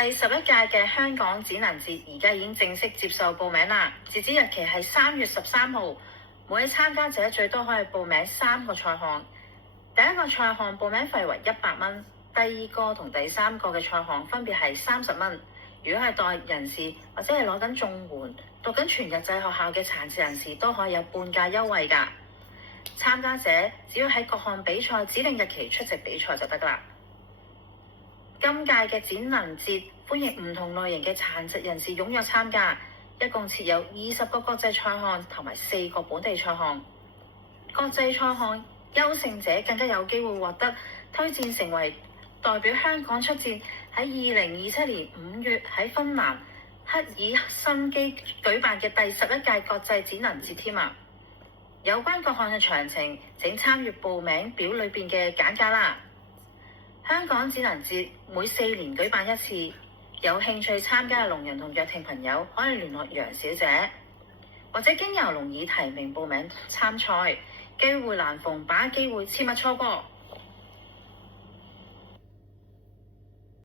第11屆嘅香港展能節而家已經正式接受報名啦，截止日期係3月13號。每位參加者最多可以報名3個賽項。第一個賽項報名費為100蚊，第二個同第三個嘅賽項分別係30蚊。如果係待業人士或者係攞緊綜援、讀緊全日制學校嘅殘疾人士都可以有半價優惠㗎。參加者只要喺各項比賽指定日期出席比賽就得㗎啦。今屆嘅展能節歡迎唔同類型嘅殘疾人士踴躍參加，一共設有20個國際賽項同埋4個本地賽項。國際賽項優勝者更加有機會獲得推薦成為代表香港出戰喺2027年5月喺芬蘭赫爾辛基舉辦嘅第11屆國際展能節添啊！有關各項嘅詳情，請參閱報名表裏邊嘅簡介啦。香港展能節每4年舉辦一次，有興趣參加嘅聾人同弱聽朋友可以聯絡楊小姐，或者經由龍耳提名報名參賽，機會難逢，把握機會，切勿錯過。